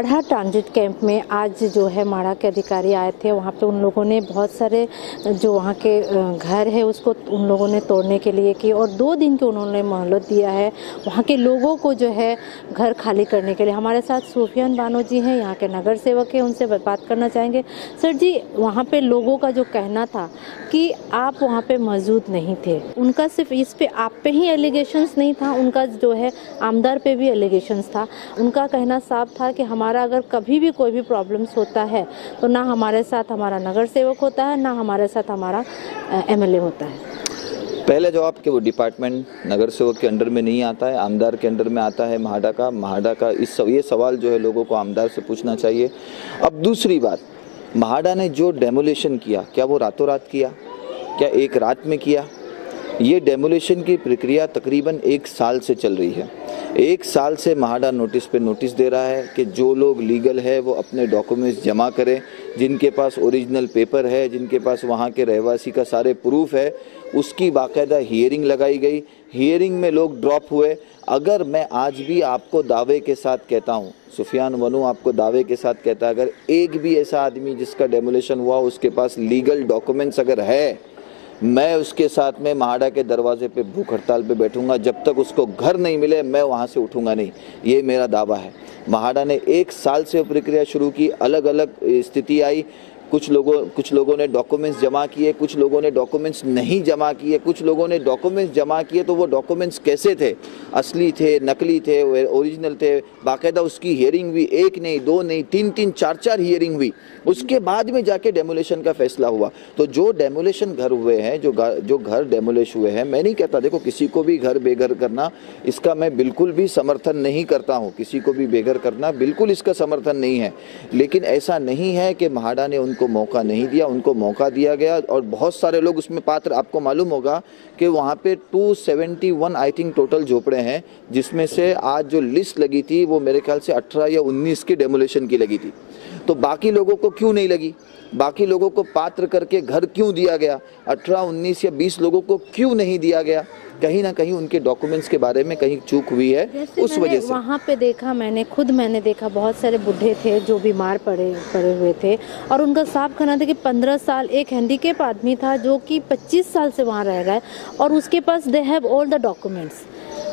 माढ़ा transit camp में आज जो है माढ़ा के अधिकारी आए थे। वहाँ पे उन लोगों ने बहुत सारे जो वहाँ के घर है उसको उन लोगों ने तोड़ने के लिए की और 2 दिन के उन्होंने मोहलत दिया है वहाँ के लोगों को जो है घर खाली करने के लिए। हमारे साथ सुफियान बानो जी हैं, यहाँ के नगर सेवक हैं, उनसे बात करना चाहेंगे। सर जी, वहाँ पे लोगों का जो कहना था कि आप वहाँ पे मौजूद नहीं थे, उनका सिर्फ इस पे आप पे ही एलिगेशंस नहीं था, उनका जो है आमदार पे भी एलिगेशंस था। उनका कहना साफ था कि हमारा अगर कभी भी कोई भी प्रॉब्लम्स होता है तो ना हमारे साथ हमारा नगर सेवक होता है, ना हमारे साथ हमारा एमएलए होता है। पहले जवाब कि वो डिपार्टमेंट नगर सेवक के अंडर में नहीं आता है, आमदार के अंडर में आता है। माढ़ा का ये सवाल जो है लोगों को आमदार से पूछना चाहिए। अब दूसरी बात, माढ़ा ने जो डेमोलेशन किया, क्या वो रातों रात किया? क्या एक रात में किया? ये डेमोलेशन की प्रक्रिया तकरीबन 1 साल से चल रही है। 1 साल से माढ़ा नोटिस पे नोटिस दे रहा है कि जो लोग लीगल है वो अपने डॉक्यूमेंट्स जमा करें, जिनके पास ओरिजिनल पेपर है, जिनके पास वहाँ के रहवासी का सारे प्रूफ है, उसकी बाकायदा हियरिंग लगाई गई। हियरिंग में लोग ड्रॉप हुए। अगर मैं आज भी आपको दावे के साथ कहता हूँ, सुफियान वनू आपको दावे के साथ कहता है, अगर एक भी ऐसा आदमी जिसका डेमोलेशन हुआ उसके पास लीगल डॉक्यूमेंट्स अगर है, मैं उसके साथ में माढ़ा के दरवाजे पे भूख हड़ताल पे बैठूंगा। जब तक उसको घर नहीं मिले मैं वहाँ से उठूंगा नहीं, ये मेरा दावा है। माढ़ा ने 1 साल से प्रक्रिया शुरू की, अलग अलग स्थिति आई। कुछ लोगों ने डॉक्यूमेंट्स जमा किए, कुछ लोगों ने डॉक्यूमेंट्स नहीं जमा किए, कुछ लोगों ने डॉक्यूमेंट्स जमा किए तो वो डॉक्यूमेंट्स कैसे थे, असली थे, नकली थे, ओरिजिनल थे। बाकायदा उसकी हियरिंग हुई, 1 नहीं 2 नहीं 3 4 हियरिंग हुई। उसके बाद में जाके डेमोलेशन का फैसला हुआ। तो जो डेमोलेशन घर हुए हैं, जो घर डेमोलिश हुए हैं, मैं नहीं कहता, देखो किसी को भी घर बेघर करना इसका मैं बिल्कुल भी समर्थन नहीं करता हूँ, किसी को भी बेघर करना बिल्कुल इसका समर्थन नहीं है। लेकिन ऐसा नहीं है कि माढ़ा ने उनको मौका नहीं दिया, उनको मौका दिया गया और बहुत सारे लोग उसमें पात्र। आपको मालूम होगा कि वहाँ पे 271 आई थिंक टोटल झोपड़े हैं, जिसमें से आज जो लिस्ट लगी थी वो मेरे ख्याल से 18 या 19 की डेमोलेशन की लगी थी। तो बाकी लोगों को क्यों नहीं लगी? बाकी लोगों को पात्र करके घर क्यों दिया गया? 18, 19 या 20 लोगों को क्यों नहीं दिया गया? कहीं ना कहीं उनके डॉक्यूमेंट्स के बारे में कहीं चूक हुई है, उस वजह से। वहाँ पे देखा, मैंने देखा बहुत सारे बुढ़े थे जो बीमार पड़े हुए थे और उनका साफ कहना था कि 15 साल, एक हैंडीकेप आदमी था जो कि 25 साल से वहाँ रह रहा है और उसके पास they have all the documents.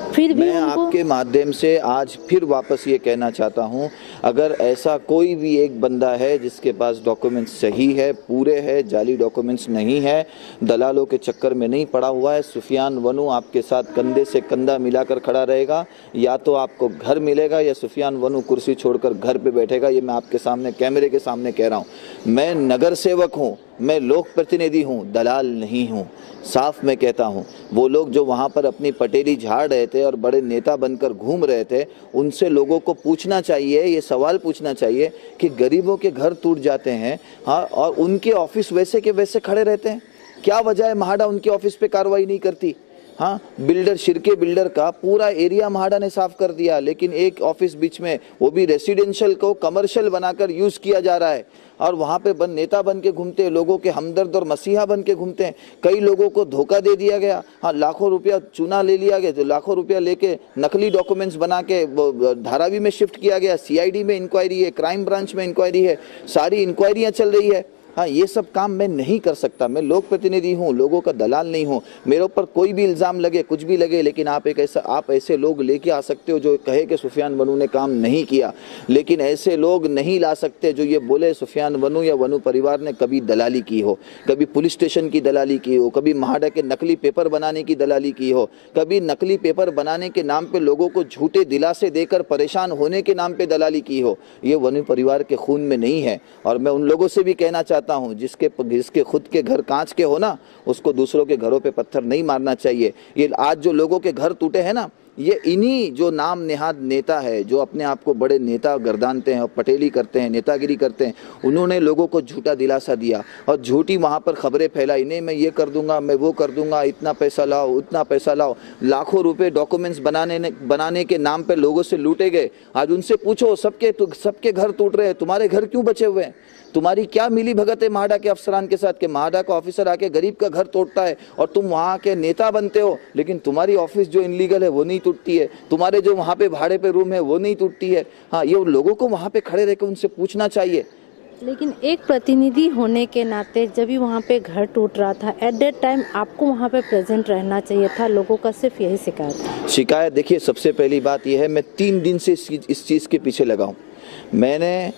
फिर भी मैं आपके माध्यम से आज फिर वापस ये कहना चाहता हूँ, अगर ऐसा कोई भी एक बंदा है जिसके पास डॉक्यूमेंट्स सही है, पूरे है, जाली डॉक्यूमेंट्स नहीं है, दलालों के चक्कर में नहीं पड़ा हुआ है, सुफियान वनू आपके साथ कंधे से कंधा मिलाकर खड़ा रहेगा। या तो आपको घर मिलेगा या सुफियान वनू कुर्सी छोड़कर घर पे बैठेगा। ये मैं आपके सामने कैमरे के सामने कह रहा हूँ। मैं नगर सेवक हूँ, मैं लोक प्रतिनिधि हूँ, दलाल नहीं हूँ। साफ मैं कहता हूँ, वो लोग जो वहाँ पर अपनी पटेली झाड़ रहे थे और बड़े नेता बनकर घूम रहे थे, उनसे लोगों को पूछना चाहिए, ये सवाल पूछना चाहिए कि गरीबों के घर टूट जाते हैं, हाँ, और उनके ऑफिस वैसे के वैसे खड़े रहते हैं। क्या वजह है माढ़ा उनके ऑफिस पे कार्रवाई नहीं करती? हाँ, शिरके बिल्डर का पूरा एरिया माढ़ा ने साफ कर दिया, लेकिन एक ऑफिस बीच में, वो भी रेसिडेंशियल को कमर्शियल बनाकर यूज किया जा रहा है और वहाँ पे नेता बन के घूमते हैं, लोगों के हमदर्द और मसीहा बन के घूमते हैं। कई लोगों को धोखा दे दिया गया, हाँ, लाखों रुपया चूना ले लिया गया, तो लाखों रुपया लेके नकली डॉक्यूमेंट्स बना के धारावी में शिफ्ट किया गया। सीआईडी में इंक्वायरी है, क्राइम ब्रांच में इंक्वायरी है, सारी इंक्वायरियां चल रही है। हाँ, ये सब काम मैं नहीं कर सकता, मैं लोक प्रतिनिधि हूँ, लोगों का दलाल नहीं हूँ। मेरे ऊपर कोई भी इल्जाम लगे, कुछ भी लगे, लेकिन आप ऐसे लोग लेके आ सकते हो जो कहे कि सुफियान वनू ने काम नहीं किया, लेकिन ऐसे लोग नहीं ला सकते जो ये बोले सुफियान वनू या वनू परिवार ने कभी दलाली की हो, कभी पुलिस स्टेशन की दलाली की हो, कभी माढ़ा के नकली पेपर बनाने की दलाली की हो, कभी नकली पेपर बनाने के नाम पे लोगों को झूठे दिलासे देकर परेशान होने के नाम पे दलाली की हो। ये वनू परिवार के खून में नहीं है। और मैं उन लोगों से भी कहना चाहता हूं, जिसके खुद के घर कांच के हो ना, उसको दूसरों के घरों पे पत्थर नहीं मारना चाहिए। ये आज जो लोगों के घर टूटे हैं ना, ये इन्हीं जो नाम नेहाद नेता है, जो अपने आप को बड़े नेता गर्दानते हैं और पटेली करते हैं, नेतागिरी करते हैं, उन्होंने लोगों को झूठा दिलासा दिया और झूठी वहां पर खबरें फैलाई, नहीं मैं ये कर दूंगा, मैं वो कर दूंगा, इतना पैसा लाओ, उतना पैसा लाओ। लाखों रुपए डॉक्यूमेंट्स बनाने के नाम पे लोगों से लूटे गए। आज उनसे पूछो, सबके घर टूट रहे हैं, तुम्हारे घर क्यों बचे हुए हैं? तुम्हारी क्या मिली भगत है माढ़ा के अफसरान के साथ कि माढ़ा का ऑफिसर आके गरीब का घर तोड़ता है और तुम वहां के नेता बनते हो, लेकिन तुम्हारी ऑफिस जो इनलीगल है वो नहीं टूटती है, तुम्हारे जो वहाँ पे भाड़े पे रूम है वो नहीं टूटती है। हाँ, ये लोगों को वहाँ पे खड़े रहकर उनसे पूछना चाहिए। लेकिन एक प्रतिनिधि होने के नाते जब भी वहाँ पे घर टूट रहा था, एट दैट टाइम आपको वहाँ पे प्रेजेंट रहना चाहिए था। लोगों का सिर्फ यही शिकायत देखिए, सबसे पहली बात यह है, मैं 3 दिन से इस चीज़ के पीछे लगा हूँ। मैंने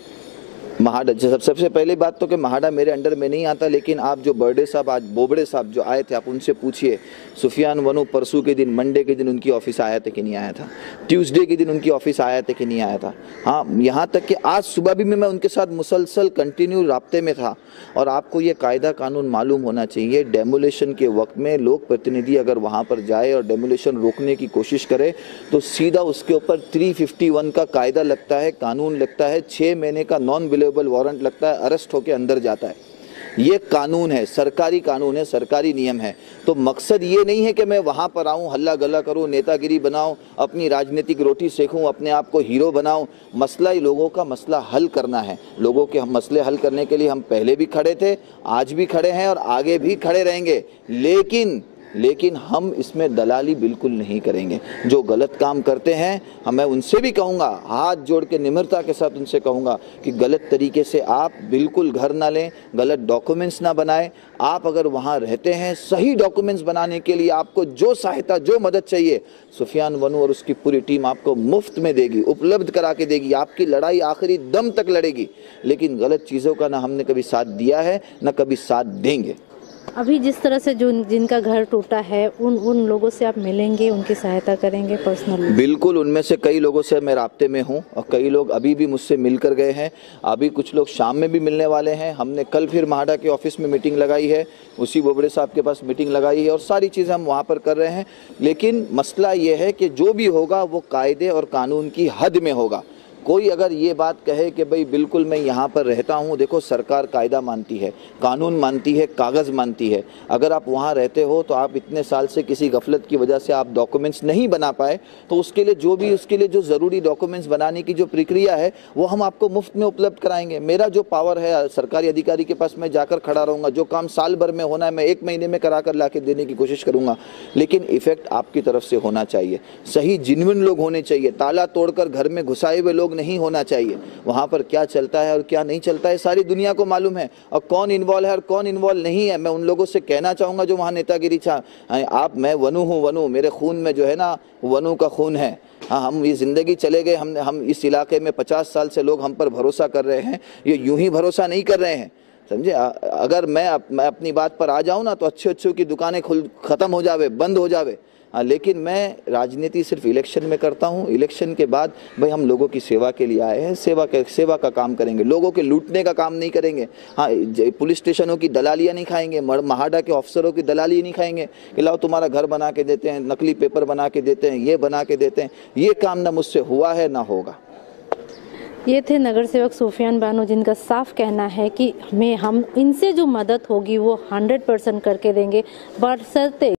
महाडा, सबसे पहली बात तो कि महाडा मेरे अंडर में नहीं आता, लेकिन आप जो बर्डे साहब, आज बोबड़े साहब जो आए थे, आप उनसे पूछिए। सुफियान वनू परसों के दिन, मंडे के दिन उनकी ऑफिस आया था कि नहीं आया था, ट्यूसडे के दिन उनकी ऑफिस आया था कि नहीं आया था। हाँ, यहाँ तक कि आज सुबह भी मैं उनके साथ मुसलसल कंटिन्यू राब्ते में था। और आपको ये कायदा कानून मालूम होना चाहिए, डेमोलेशन के वक्त में लोक प्रतिनिधि अगर वहाँ पर जाए और डेमोलेशन रोकने की कोशिश करे तो सीधा उसके ऊपर 351 का कायदा लगता है, कानून लगता है, 6 महीने का नॉन बिलेबल वारंट लगता है, अरेस्ट होकर अंदर जाता है। ये कानून है, सरकारी कानून है, सरकारी नियम है। तो मकसद ये नहीं है कि मैं वहाँ पर आऊँ, हल्ला गल्ला करूँ, नेतागिरी बनाऊँ, अपनी राजनीतिक रोटी सेकूँ, अपने आप को हीरो बनाऊँ। मसला ही लोगों का मसला हल करना है। लोगों के मसले हल करने के लिए हम पहले भी खड़े थे, आज भी खड़े हैं और आगे भी खड़े रहेंगे। लेकिन हम इसमें दलाली बिल्कुल नहीं करेंगे। जो गलत काम करते हैं, मैं उनसे भी कहूँगा, हाथ जोड़ के निम्रता के साथ उनसे कहूँगा कि गलत तरीके से आप बिल्कुल घर ना लें, गलत डॉक्यूमेंट्स ना बनाएं। आप अगर वहाँ रहते हैं, सही डॉक्यूमेंट्स बनाने के लिए आपको जो सहायता, जो मदद चाहिए, सुफियान वनू और उसकी पूरी टीम आपको मुफ्त में देगी, उपलब्ध करा के देगी। आपकी लड़ाई आखिरी दम तक लड़ेगी। लेकिन गलत चीज़ों का ना हमने कभी साथ दिया है, ना कभी साथ देंगे। अभी जिस तरह से जो जिनका घर टूटा है, उन लोगों से आप मिलेंगे, उनकी सहायता करेंगे पर्सनली? बिल्कुल, उनमें से कई लोगों से मैं राब्ते में हूं और कई लोग अभी भी मुझसे मिल कर गए हैं। अभी कुछ लोग शाम में भी मिलने वाले हैं। हमने कल फिर महाडा के ऑफिस में मीटिंग लगाई है, उसी बोबड़े साहब के पास मीटिंग लगाई है और सारी चीज़ें हम वहाँ पर कर रहे हैं। लेकिन मसला ये है कि जो भी होगा वो कायदे और कानून की हद में होगा। कोई अगर ये बात कहे कि भाई बिल्कुल मैं यहाँ पर रहता हूँ, देखो सरकार कायदा मानती है, कानून मानती है, कागज़ मानती है। अगर आप वहाँ रहते हो तो आप इतने साल से किसी गफलत की वजह से आप डॉक्यूमेंट्स नहीं बना पाए, तो उसके लिए जो ज़रूरी डॉक्यूमेंट्स बनाने की जो प्रक्रिया है वो हम आपको मुफ्त में उपलब्ध कराएंगे। मेरा जो पावर है, सरकारी अधिकारी के पास मैं जाकर खड़ा रहूँगा। जो काम साल भर में होना है मैं 1 महीने में करा कर ला के देने की कोशिश करूँगा। लेकिन इफेक्ट आपकी तरफ से होना चाहिए, सही जिन्विन लोग होने चाहिए। ताला तोड़कर घर में घुसाए हुए लोग नहीं होना चाहिए। वहां पर क्या चलता है और क्या नहीं चलता है सारी दुनिया को मालूम है, और कौन इन्वॉल्व है और कौन इन्वॉल्व नहीं है। मैं उन लोगों से कहना चाहूंगा जो वहां नेतागिरी मैं वनू हूँ, वनू मेरे खून में जो है ना, वनू का खून है। हाँ, हम ये जिंदगी चले गए, हम इस इलाके में 50 साल से लोग हम पर भरोसा कर रहे हैं। ये यूं ही भरोसा नहीं कर रहे हैं, समझे। अगर मैं अपनी बात पर आ जाऊं ना तो अच्छे की दुकानें खत्म हो जावे, बंद हो जावे। लेकिन मैं राजनीति सिर्फ इलेक्शन में करता हूं। इलेक्शन के बाद भाई हम लोगों की सेवा के लिए आए हैं, सेवा का काम करेंगे, लोगों के लूटने का काम नहीं करेंगे। हाँ, पुलिस स्टेशनों की दलालियां नहीं खाएंगे, महाडा के ऑफिसरों की दलाली नहीं खाएंगे कि लाओ तुम्हारा घर बना के देते हैं, नकली पेपर बना के देते हैं, ये बना के देते हैं। ये काम ना मुझसे हुआ है ना होगा। ये थे नगर सेवक सुफियान बानो, जिनका साफ कहना है कि हम इनसे जो मदद होगी वो 100% करके देंगे, बशर्ते